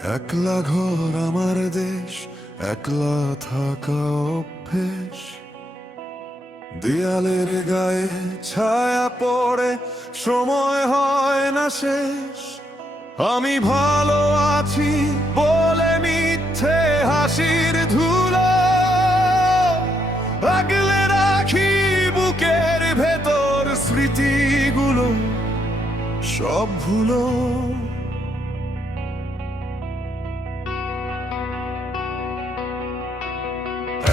একলা ঘর আমার দেশ, একলা থাকা অভ্যেস। দেয়ালের গায়ে ছায়া পড়ে, সময় হয় না শেষ। আমি ভালো আছি বলে মিথ্যে হাসির ধুলো আগলে রাখি বুকের ভেতর, স্মৃতিগুলো সব ভুলো।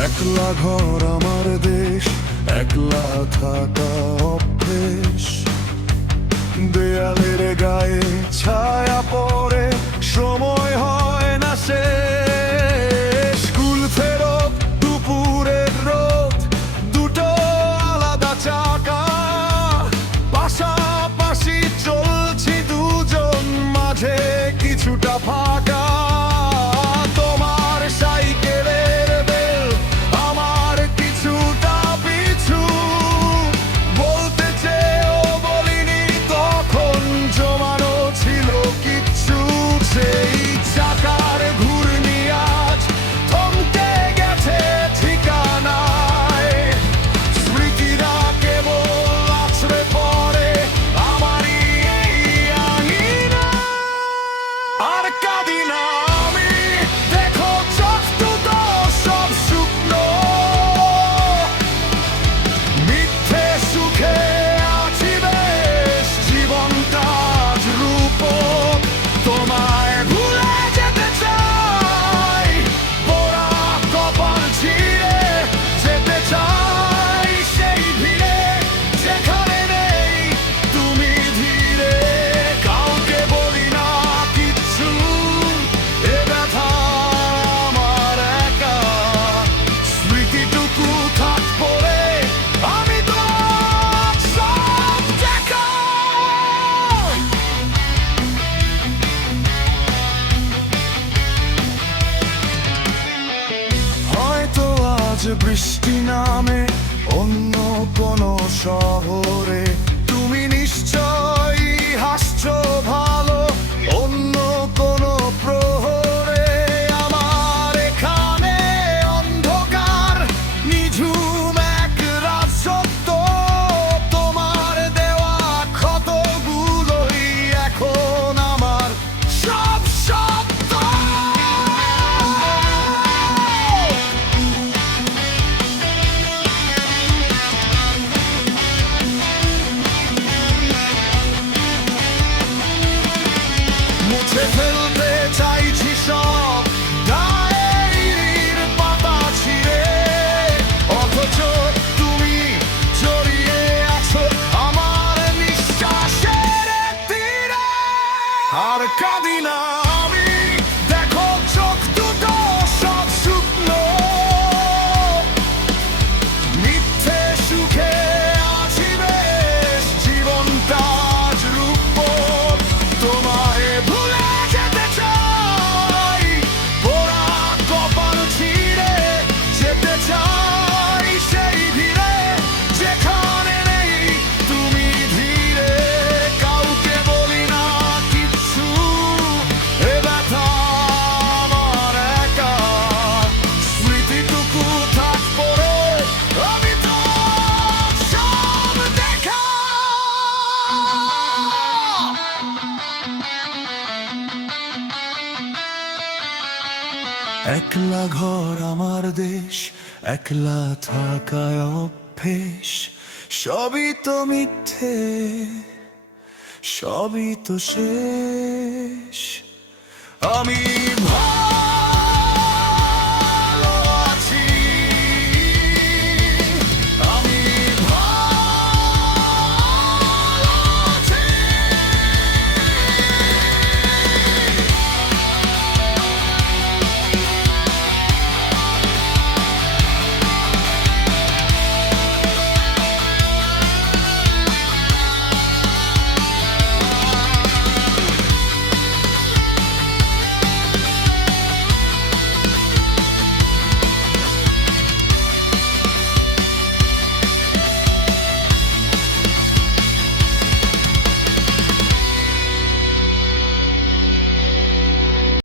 একলা ঘর আমার দেশ, একলা থাকা অভ্যেস। দেয়ালের গায়ে ছায়া পড়ে, সময় হয় না শেষ। স্কুল ফেরত দুপুরের রোদ, দুটো আলাদা চাকা, পাশাপাশি চলছি দুজন, মাঝে কিছুটা ফাঁকা। তোমার সাইকেলের বেল আমার কিছুটা পিছু, বলতে চেয়েও বলিনি তখন, জমানো ছিল কিচ্ছু। সেই চাকার ঘূর্ণি আজ থমকে গেছে ঠিকানায়, স্মৃতিরা কেবল আছড়ে পড়ে আমারই এই আঙিনায়। আর কাঁদি না আমি, দেখো চোখ দুটো সব শুকনো, মিথ্যে সুখে আছি বেশ, জীবনটা আজ রূপক। তোমায় ভুলে যেতে চাই, পোড়া কপাল ছিঁড়ে যেতে চাই সেই ভিড়ে, যেখানে নেই তুমি ধীরে। কাউকে বলি না কিচ্ছু, এ ব্যথা আমার একা, স্মৃতিটুকু থাক পড়ে, আমি তো আজ সব দেখা। হয়তো আজ বৃষ্টি নামে অন্য কোনো শহরে, তুমি নিশ্চয়ই হাসছো ভালো অন্য কোনো প্রহরে। আমার এখানে অন্ধকার, নিঝুম এক রাত সত্য, তোমার দেওয়া ক্ষতগুলোই এখন আমার সব সত্য। মুছে ফেলতে চাইছি সব ডায়েরির পাতা ছিঁড়ে, অথচ তুমি জড়িয়ে আছো আমার নিঃশ্বাসের তীরে। আর কাঁদি না আমি, দেখো চোখ দুটো সব শুকনো, মিথ্যে সুখে আছি বেশ, জীবনটা আজ রূপক। তোমায় ভুলে যেতে চাই, পোড়া কপাল ছিঁড়ে যেতে চাই সেই ভিড়ে, যেখানে নেই তুমি ধীরে। কাউকে বলি না কিচ্ছু, এ ব্যথা আমার একা, স্মৃতিটুকু থাক পড়ে, আমি তো সব দেখা। একলা ঘর আমার দেশ, একলা থাকায় অভ্যেস। সবই তো মিথ্যে, সবই তো শেষ। আমি